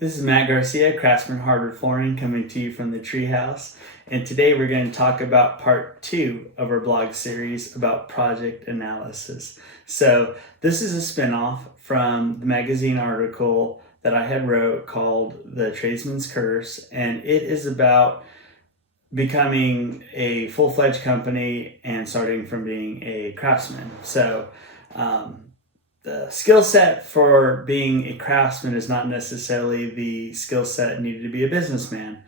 This is Matt Garcia, Craftsman Hardwood Flooring, coming to you from the Treehouse. And today we're going to talk about part 2 of our blog series about project analysis. So this is a spinoff from the magazine article that I had wrote called The Tradesman's Curse, and it is about becoming a full-fledged company and starting from being a craftsman. The skill set for being a craftsman is not necessarily the skill set needed to be a businessman.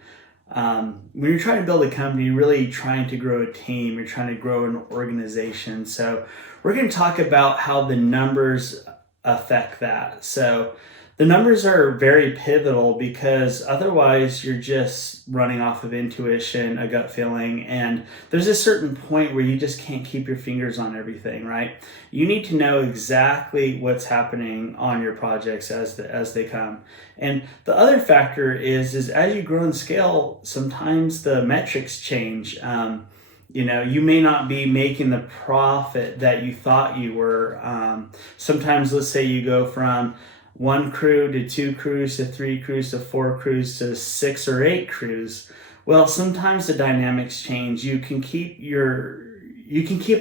When you're trying to build a company, you're really trying to grow a team, you're trying to grow an organization. So we're going to talk about how the numbers affect that. So the numbers are very pivotal because otherwise you're just running off of intuition, a gut feeling, and there's a certain point where you just can't keep your fingers on everything, right? You need to know exactly what's happening on your projects as they come. And the other factor is as you grow and scale, sometimes the metrics change. You may not be making the profit that you thought you were. Sometimes, let's say you go from 1 crew to 2 crews to 3 crews to 4 crews to 6 or 8 crews. Well, sometimes the dynamics change. You can keep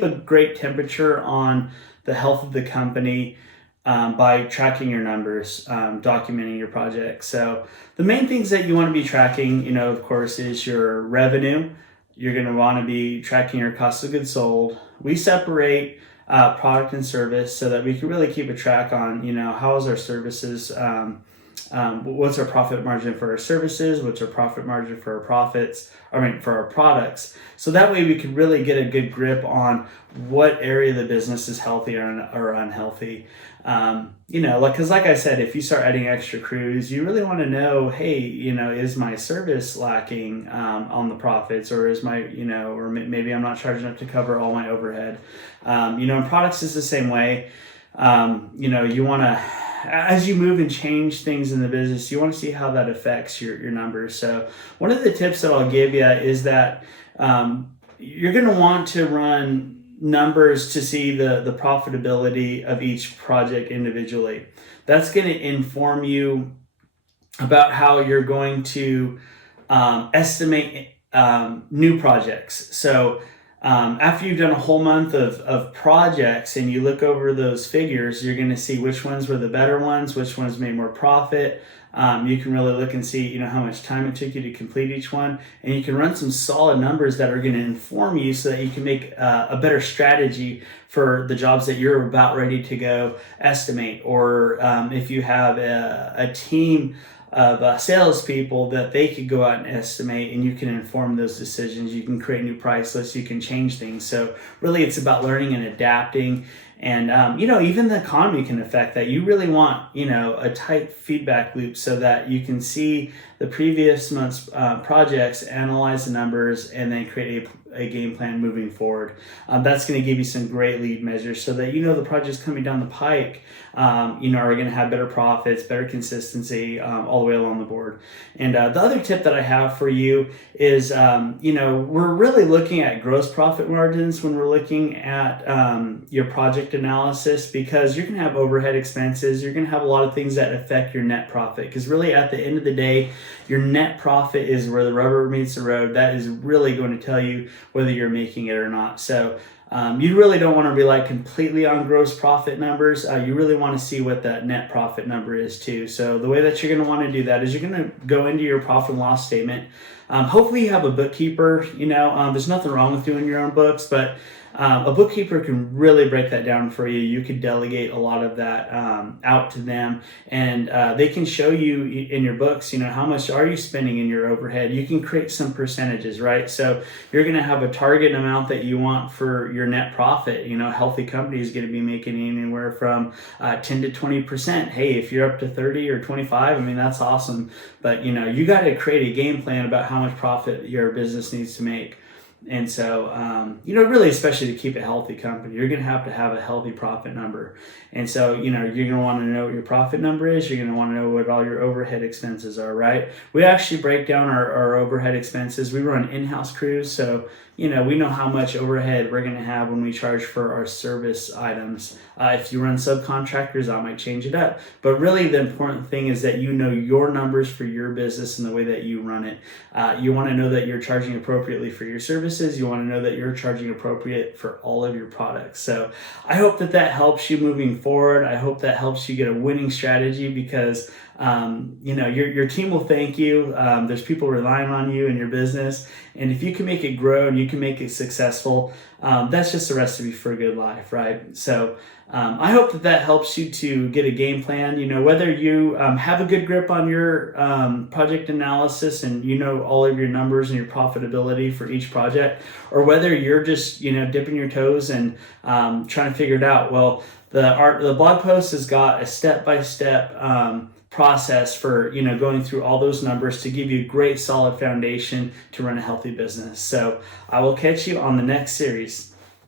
a great temperature on the health of the company by tracking your numbers, documenting your project. So the main things that you want to be tracking, of course, is your revenue. You're going to want to be tracking your cost of goods sold. We separate product and service so that we can really keep a track on, how is our services, what's our profit margin for our services, what's our profit margin for for our products. So that way we can really get a good grip on what area of the business is healthy or unhealthy. Because like I said, if you start adding extra crews, you really want to know, hey, is my service lacking on the profits, or is my, or maybe I'm not charging up to cover all my overhead. And products is the same way. You want to, as you move and change things in the business, you want to see how that affects your numbers. So one of the tips that I'll give you is that you're going to want to run numbers to see the profitability of each project individually. That's going to inform you about how you're going to estimate new projects. So after you've done a whole month of projects and you look over those figures, you're going to see which ones were the better ones, which ones made more profit. You can really look and see, how much time it took you to complete each one, and you can run some solid numbers that are going to inform you so that you can make a better strategy for the jobs that you're about ready to go estimate. Or if you have a team of salespeople that they could go out and estimate, and you can inform those decisions. You can create new price lists, you can change things. So really it's about learning and adapting. And, even the economy can affect that. You really want, a tight feedback loop so that you can see the previous month's projects, analyze the numbers, and then create a game plan moving forward. That's going to give you some great lead measures so that the projects coming down the pike, are going to have better profits, better consistency all the way along the board. And the other tip that I have for you is, we're really looking at gross profit margins when we're looking at your project analysis, because you're going to have overhead expenses. You're going to have a lot of things that affect your net profit, because really at the end of the day, your net profit is where the rubber meets the road. That is really going to tell you whether you're making it or not. So you really don't want to rely completely on gross profit numbers. You really want to see what that net profit number is too. So the way that you're going to want to do that is you're going to go into your profit and loss statement. Hopefully you have a bookkeeper. There's nothing wrong with doing your own books, but a bookkeeper can really break that down for you. You could delegate a lot of that out to them, and they can show you in your books, how much are you spending in your overhead. You can create some percentages, right? So you're going to have a target amount that you want for your net profit. A healthy company is going to be making anywhere from 10 to 20%. Hey, if you're up to 30 or 25, that's awesome. But, you got to create a game plan about how much profit your business needs to make. And so, really, especially to keep a healthy company, you're going to have a healthy profit number. And so, you're going to want to know what your profit number is. You're going to want to know what all your overhead expenses are, right? We actually break down our overhead expenses. We run in-house crews. So, we know how much overhead we're going to have when we charge for our service items. If you run subcontractors, that might change it up. But really the important thing is that you know your numbers for your business and the way that you run it. You want to know that you're charging appropriately for your services. You want to know that you're charging appropriate for all of your products. So I hope that helps you moving forward. I hope that helps you get a winning strategy because your team will thank you. There's people relying on you in your business. And if you can make it grow and you can make it successful, that's just a recipe for a good life, right? So I hope that helps you to get a game plan. Whether you have a good grip on your project analysis and all of your numbers and your profitability for each project, or whether you're just dipping your toes and trying to figure it out. Well, the blog post has got a step-by-step process for going through all those numbers to give you a great solid foundation to run a healthy business. So I will catch you on the next series.